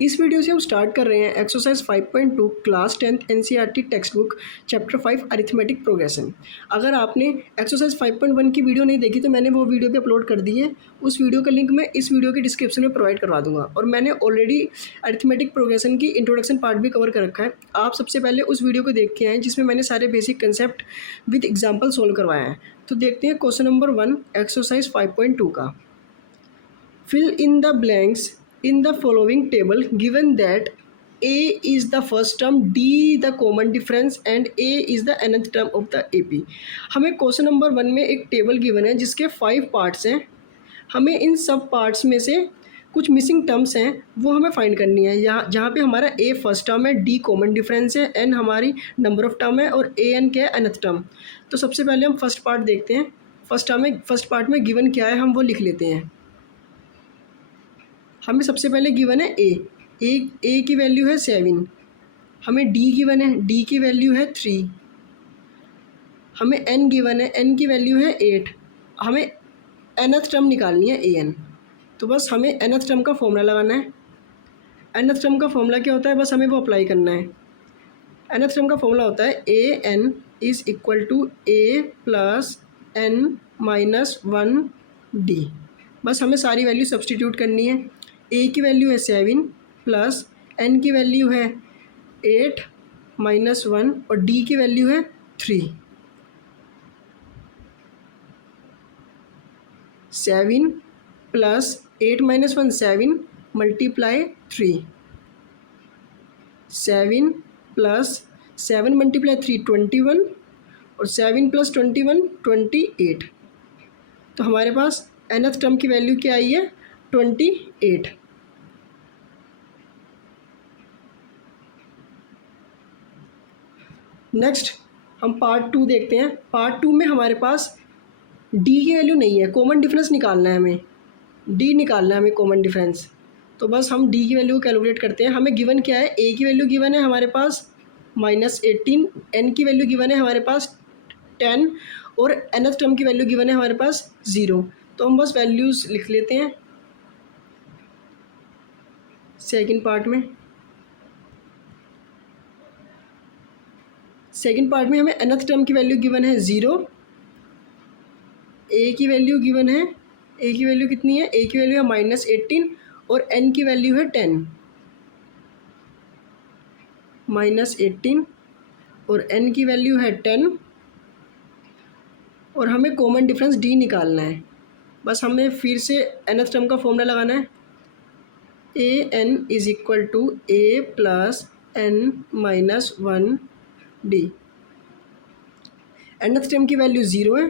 इस वीडियो से हम स्टार्ट कर रहे हैं exercise 5.2 class 10th NCERT text book chapter 5 arithmetic progression. अगर आपने एक्सरसाइज 5.1 की वीडियो नहीं देखी तो मैंने वो वीडियो भी अपलोड कर दी है। उस वीडियो का लिंक मैं इस वीडियो के डिस्क्रिप्शन में प्रोवाइड करवा दूंगा। और मैंने ऑलरेडी अरिथमेटिक प्रोग्रेशन की इंट्रोडक्शन पार्ट भी कवर कर रखा है। आप सबसे पहले उस वीडियो को देख के आएँ जिसमें मैंने सारे basic concept with example solve करवाए हैं। तो देखते हैं क्वेश्चन नंबर 1 एक्सरसाइज 5.2 का। Fill in the blanks in the following table given that A is the first term, D the common difference and A is the nth term of the AP। हमें question number 1 में एक table given है जिसके 5 parts हैं। हमें इन सब parts में से कुछ मिसिंग टर्म्स हैं वो हमें फाइंड करनी है। यहाँ जहाँ पे हमारा A फर्स्ट टर्म है, D कॉमन डिफरेंस है, N हमारी नंबर ऑफ टर्म है और AN क्या है nth टर्म। तो सबसे पहले हम फर्स्ट पार्ट देखते हैं। फर्स्ट पार्ट में गिवन क्या है हम वो लिख लेते हैं। हमें सबसे पहले गिवन है ए की वैल्यू है 7। हमें डी गिवन है, डी की वैल्यू है 3। हमें एन गिवन है, एन की वैल्यू है 8। हमें nth टर्म निकालनी है an। तो बस हमें nth टर्म का फॉर्मूला लगाना है। nth टर्म का फॉर्मूला क्या होता है, बस हमें वो अप्लाई करना है। nth टर्म का फॉर्मूला होता है an is equal to a plus n minus 1d। बस हमें सारी वैल्यू सब्सटीट्यूट करनी है। ए की वैल्यू है 7 प्लस एन की वैल्यू है 8 माइनस 1 और डी की वैल्यू है 3। 7 plus 8 minus 1 7 multiply 3। 7 plus 7 multiply 3 21 और 7 प्लस 21 28। तो हमारे पास nth टर्म की वैल्यू क्या आई है 28। नेक्स्ट हम पार्ट 2 देखते हैं। पार्ट 2 में हमारे पास डी की वैल्यू नहीं है, कॉमन डिफरेंस निकालना है हमें। डी निकालना है हमें कॉमन डिफरेंस। तो बस हम डी की वैल्यू को कैलकुलेट करते हैं। हमें गिवन क्या है, ए की वैल्यू गिवन है हमारे पास -18, एन की वैल्यू गिवन है हमारे पास 10 और nth टर्म की वैल्यू गिवन है हमारे पास 0। तो हम बस वैल्यूज़ लिख लेते हैं सेकंड पार्ट में। सेकंड पार्ट में हमें nth टर्म की वैल्यू गिवन है 0। ए की वैल्यू गिवन है, ए की वैल्यू कितनी है, ए की वैल्यू है -18 और एन की वैल्यू है 10। -18 और एन की वैल्यू है 10 और हमें कॉमन डिफरेंस डी निकालना है। बस हमें फिर से nth टर्म का फॉर्मूला लगाना है। A n is equal to a plus n minus 1d। nth term की वैल्यू 0 है,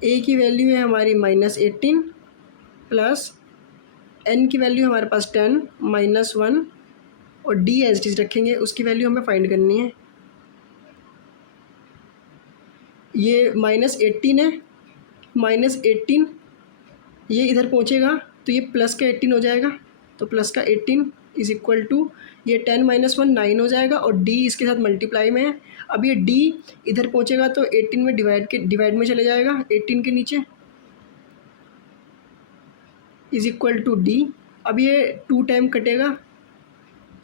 ए की वैल्यू है हमारी -18 प्लस एन की वैल्यू हमारे पास 10 माइनस 1 और डी एज इट इज रखेंगे, उसकी वैल्यू हमें फाइंड करनी है। ये -18 है, -18 ये इधर पहुंचेगा तो ये प्लस का 18 हो जाएगा। तो प्लस का 18 इज़ इक्वल टू ये 10 माइनस 1 9 हो जाएगा और डी इसके साथ मल्टीप्लाई में है। अब ये डी इधर पहुंचेगा तो 18 में डिवाइड में चले जाएगा, 18 के नीचे इज़ इक्वल टू डी। अब ये 2 टाइम कटेगा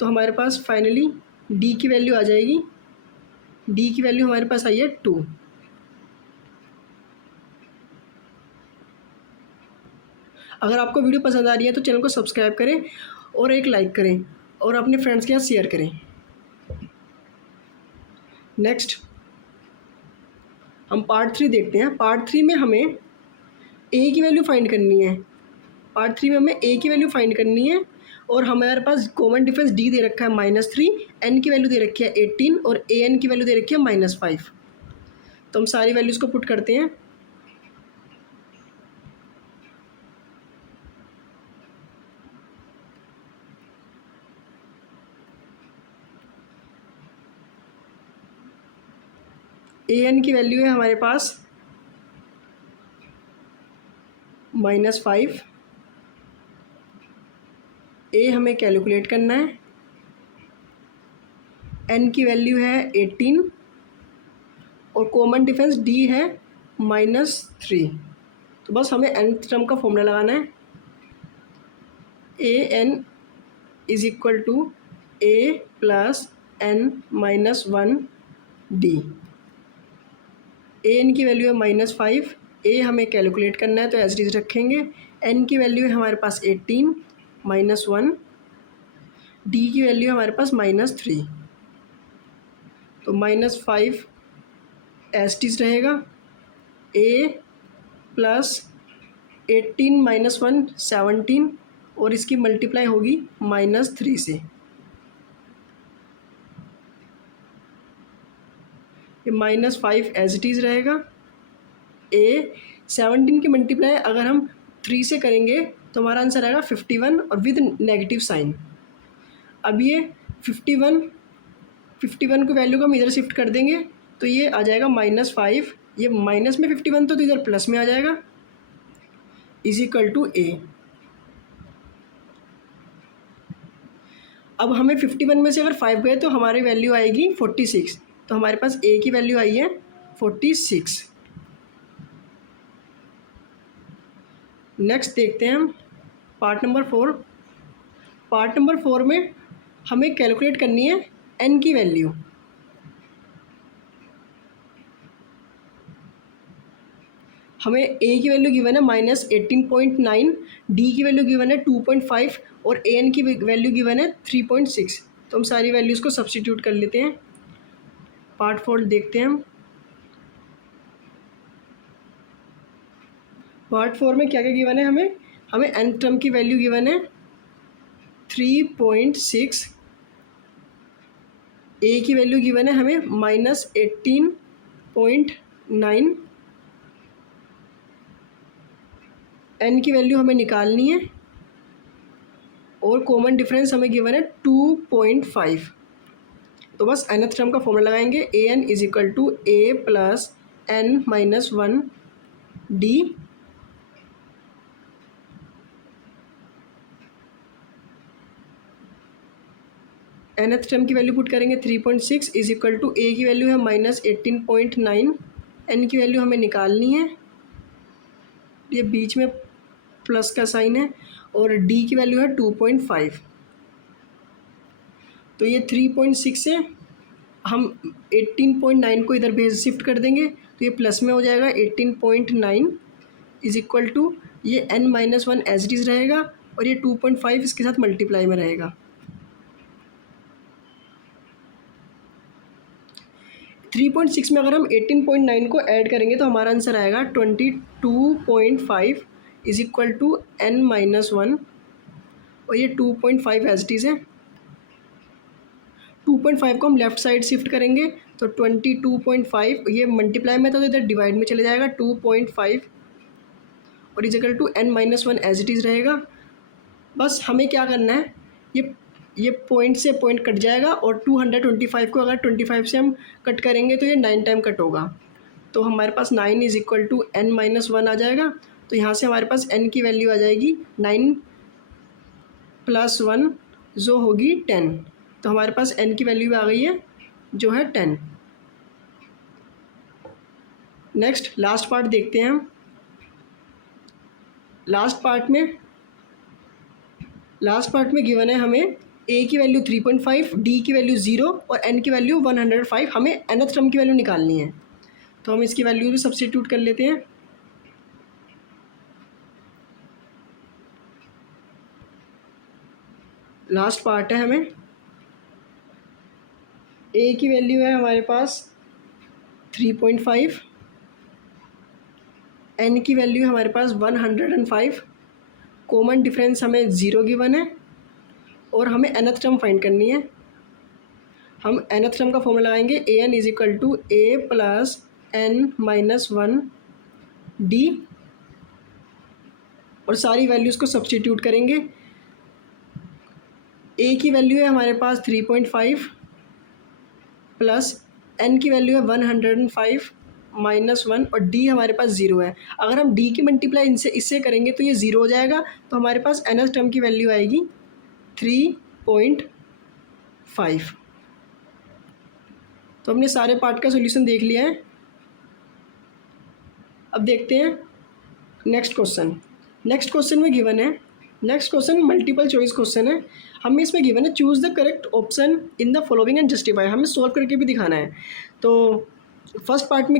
तो हमारे पास फाइनली डी की वैल्यू आ जाएगी। डी की वैल्यू हमारे पास आई है 2। अगर आपको वीडियो पसंद आ रही है तो चैनल को सब्सक्राइब करें और एक लाइक करें और अपने फ्रेंड्स के साथ शेयर करें। नेक्स्ट हम पार्ट 3 देखते हैं। पार्ट 3 में हमें ए की वैल्यू फाइंड करनी है। पार्ट 3 में हमें ए की वैल्यू फाइंड करनी है और हमारे पास कॉमन डिफरेंस डी दे रखा है -3, एन की वैल्यू दे रखी है 18 और ए एन की वैल्यू दे रखी है -5। तो हम सारी वैल्यूज़ को पुट करते हैं। ए एन की वैल्यू है हमारे पास -5। ए हमें कैलकुलेट करना है। एन की वैल्यू है 18 और कॉमन डिफरेंस डी है -3। तो बस हमें nth टर्म का फॉर्मूला लगाना है। A n is equal to a plus n minus one d. A n की वैल्यू है -5, ए हमें कैलकुलेट करना है तो एज इट इज रखेंगे। एन की वैल्यू है हमारे पास 18 -1, डी की वैल्यू है हमारे पास -3, तो -5 एज इट इज रहेगा। ए प्लस 18 -1 17 और इसकी मल्टीप्लाई होगी -3 से। ये -5 एज इट इज़ रहेगा। ए 17 की मल्टीप्लाई अगर हम 3 से करेंगे तो हमारा आंसर आएगा 51 और विद नेगेटिव साइन। अब ये 51 को वैल्यू को हम इधर शिफ्ट कर देंगे तो ये आ जाएगा -5, ये माइनस में 51 तो इधर प्लस में आ जाएगा, इज इक्वल टू ए। अब हमें 51 में से अगर 5 गए तो हमारी वैल्यू आएगी 46, तो हमारे पास ए की वैल्यू आई है 46। नेक्स्ट देखते हैं हम पार्ट नंबर 4। पार्ट नंबर 4 में हमें कैलकुलेट करनी है एन की वैल्यू। हमें ए की वैल्यू गिवन है -18.9, डी की वैल्यू गिवन है 2.5 और ए एन की वैल्यू गिवन है 3.6। तो हम सारी वैल्यूज़ को सब्स्टिट्यूट कर लेते हैं। पार्ट 4 देखते हैं हम। पार्ट 4 में क्या क्या गिवन है हमें एन टर्म की वैल्यू गिवन है 3.6, ए की वैल्यू गिवन है हमें -18.9, एन की वैल्यू हमें निकालनी है और कॉमन डिफरेंस हमें गिवन है 2.5। तो बस nth टर्म का फॉर्मूला लगाएंगे, a n is equal to a plus n minus 1 d. nth term की वैल्यू पुट करेंगे 3.6 इज इक्वल टू ए की वैल्यू है -18.9, एन की वैल्यू हमें निकालनी है, ये बीच में प्लस का साइन है, और डी की वैल्यू है 2.5। तो ये 3.6 से हम 18.9 को इधर भेज शिफ्ट कर देंगे तो ये प्लस में हो जाएगा 18.9 इज इक्वल टू ये n-1 एज इट इज़ रहेगा और ये 2.5 इसके साथ मल्टीप्लाई में रहेगा। 3.6 में अगर हम 18.9 को ऐड करेंगे तो हमारा आंसर आएगा 22.5 इज इक्वल टू n-1 और ये 2.5 एज इट इज़ है। 2.5 को हम लेफ़्ट साइड शिफ्ट करेंगे तो 22.5 ये मल्टीप्लाई में था तो इधर डिवाइड में चले जाएगा 2.5 और is equal to n-1 as it is रहेगा। बस हमें क्या करना है, ये पॉइंट से पॉइंट कट जाएगा और 225 को अगर 25 से हम कट करेंगे तो ये 9 टाइम कट होगा, तो हमारे पास 9 इज इक्वल टू n-1 आ जाएगा। तो यहाँ से हमारे पास n की वैल्यू आ जाएगी 9 + 1 जो होगी 10, तो हमारे पास n की वैल्यू आ गई है जो है 10। नेक्स्ट लास्ट पार्ट देखते हैं हम। लास्ट पार्ट में गिवन है हमें a की वैल्यू 3.5, d की वैल्यू 0 और n की वैल्यू 105। हमें nth टर्म की वैल्यू निकालनी है तो हम इसकी वैल्यू भी सब्स्टिट्यूट कर लेते हैं। लास्ट पार्ट है हमें a की वैल्यू है हमारे पास 3.5, n की वैल्यू हमारे पास 105, कॉमन डिफरेंस हमें 0 गिवन है और हमें nth टर्म फाइंड करनी है। हम nth टर्म का फॉर्मूला लगाएंगे, a n is equal to a plus n-1 d और सारी वैल्यूज़ को सब्स्टिट्यूट करेंगे। a की वैल्यू है हमारे पास 3.5 प्लस n की वैल्यू है 105 -1 और d हमारे पास 0 है। अगर हम d की मल्टीप्लाई इससे करेंगे तो ये 0 हो जाएगा, तो हमारे पास nth टर्म की वैल्यू आएगी 3.5। तो हमने सारे पार्ट का सॉल्यूशन देख लिया है। अब देखते हैं नेक्स्ट क्वेश्चन में गिवन है next question multiple choice question है। हमें इसमें गिवन है choose the correct option in the following and justify. हमें सॉल्व करके भी दिखाना है। तो फर्स्ट पार्ट में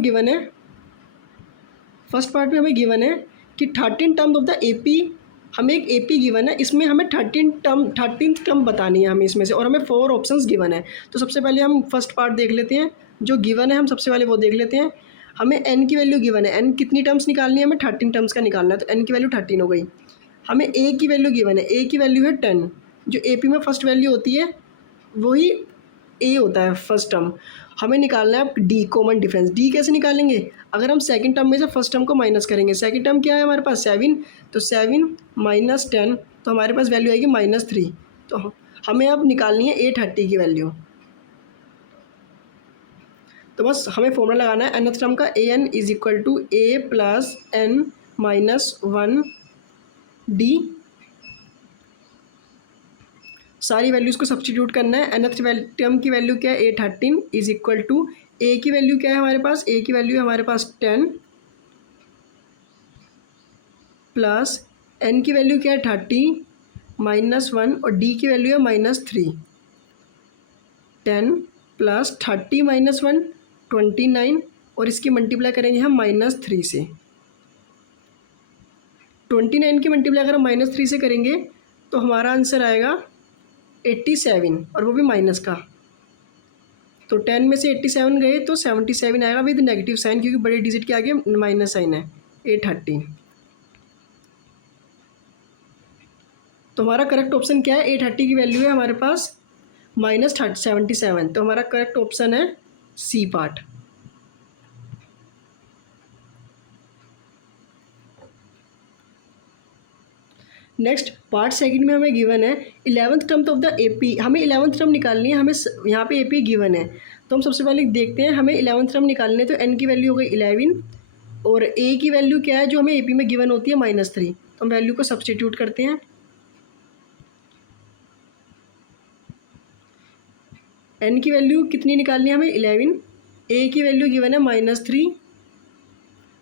हमें गिवन है कि 13 टर्म्स ऑफ द एपी, हमें एक एपी गिवन है, इसमें हमें 13th टर्म बतानी है हमें इसमें से, और हमें 4 ऑप्शंस गिवन है। तो सबसे पहले हम फर्स्ट पार्ट देख लेते हैं, जो गिवन है हम सबसे पहले वो देख लेते हैं। हमें एन की वैल्यू गिवन है, एन कितनी टर्म्स निकालनी है, हमें 13 टर्म्स का निकालना है, तो एन की वैल्यू 13 हो गई। हमें ए की वैल्यू गिवन है, ए की वैल्यू है 10, जो एपी में फर्स्ट वैल्यू होती है वही ए होता है फर्स्ट टर्म। हमें निकालना है अब डी, कॉमन डिफरेंस। डी कैसे निकालेंगे, अगर हम सेकंड टर्म में से फर्स्ट टर्म को माइनस करेंगे। सेकंड टर्म क्या है हमारे पास 7, तो 7 माइनस 10, तो हमारे पास वैल्यू आएगी -3। तो हमें अब निकालनी है A30 की वैल्यू। तो बस हमें फॉर्मूला लगाना है nth टर्म का, an is equal to a plus n minus 1 d. सारी वैल्यूज़ को सब्स्टिट्यूट करना है। nth टर्म की वैल्यू क्या है A13 इज इक्वल टू ए की वैल्यू क्या है हमारे पास, ए की वैल्यू है हमारे पास 10 प्लस एन की वैल्यू क्या है 30 -1 और डी की वैल्यू है -3। 10 प्लस 30 -1 29 और इसकी मल्टीप्लाई करेंगे हम -3 से। 29 की मल्टीप्लाई अगर हम -3 से करेंगे तो हमारा आंसर आएगा 87, और वो भी माइनस का। तो 10 में से 87 गए तो 77 आएगा विद नेगेटिव साइन, क्योंकि बड़े डिजिट के आगे माइनस साइन है। A30, तो हमारा करेक्ट ऑप्शन क्या है, A30 की वैल्यू है हमारे पास -77, तो हमारा करेक्ट ऑप्शन है C part. Next part second में हमें गिवन है 11th term of the AP. हमें 11th टर्म निकालनी है, हमें यहाँ पे एपी गिवन है, तो हम सबसे पहले देखते हैं हमें 11th टर्म निकालनी है। तो एन की वैल्यू हो गई 11 और ए की वैल्यू क्या है जो हमें एपी में गिवन होती है -3, तो हम वैल्यू को सब्स्टिट्यूट करते हैं। एन की वैल्यू कितनी निकालनी है हमें 11, ए की वैल्यू गिवन है -3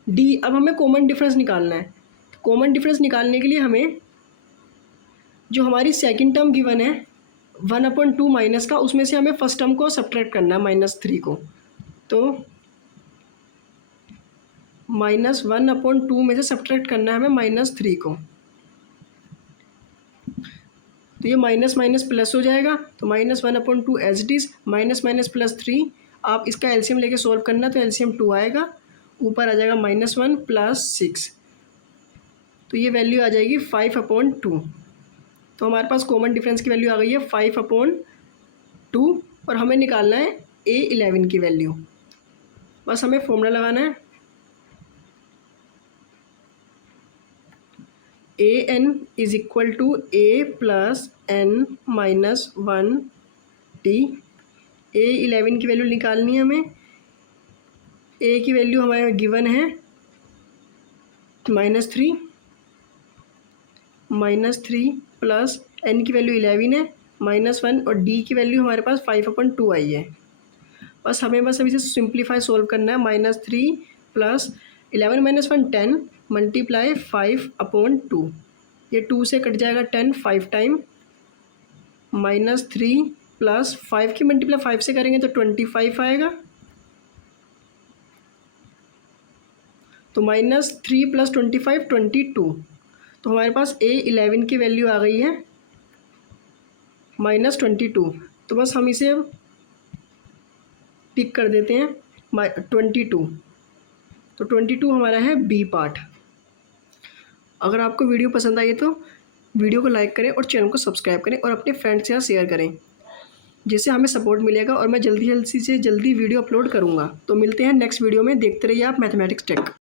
डी। अब हमें कॉमन डिफरेंस निकालना है। कॉमन डिफरेंस निकालने के लिए हमें जो हमारी सेकंड टर्म गिवन है 1/2 माइनस का, उसमें से हमें फर्स्ट टर्म को सब्ट्रैक्ट करना है -3 को। तो -1/2 में से सब्ट्रैक्ट करना है हमें -3 को, तो ये माइनस माइनस प्लस हो जाएगा। तो -1/2 as it is, minus minus +3। आप इसका एलसीएम लेके सॉल्व करना, तो एलसीएम 2 आएगा, ऊपर आ जाएगा -1 + 6, तो ये वैल्यू आ जाएगी 5/2। तो हमारे पास कॉमन डिफरेंस की वैल्यू आ गई है 5/2, और हमें निकालना है A11 की वैल्यू। बस हमें फॉर्मूला लगाना है, an is equal to a plus n minus 1 t। A11 की वैल्यू निकालनी है हमें। a की वैल्यू हमारे गिवन है -3 प्लस n की वैल्यू 11 है -1 और d की वैल्यू हमारे पास 5/2 आई है। बस हमें अभी से सिंप्लीफाई सोल्व करना है। -3 प्लस 11 - 1 10 मल्टीप्लाई 5/2, ये 2 से कट जाएगा 10 5 टाइम, -3 प्लस 5 की मल्टीप्लाई 5 से करेंगे तो 25 आएगा। तो -3 + 25 22, तो हमारे पास A11 की वैल्यू आ गई है -22। तो बस हम इसे टिक कर देते हैं 22, तो 22 हमारा है बी पार्ट। अगर आपको वीडियो पसंद आई तो वीडियो को लाइक करें और चैनल को सब्सक्राइब करें और अपने फ्रेंड्स के साथ शेयर करें, जिससे हमें सपोर्ट मिलेगा और मैं जल्दी से जल्दी वीडियो अपलोड करूँगा। तो मिलते हैं नेक्स्ट वीडियो में, देखते रहिए आप मैथमेटिक्स टेक।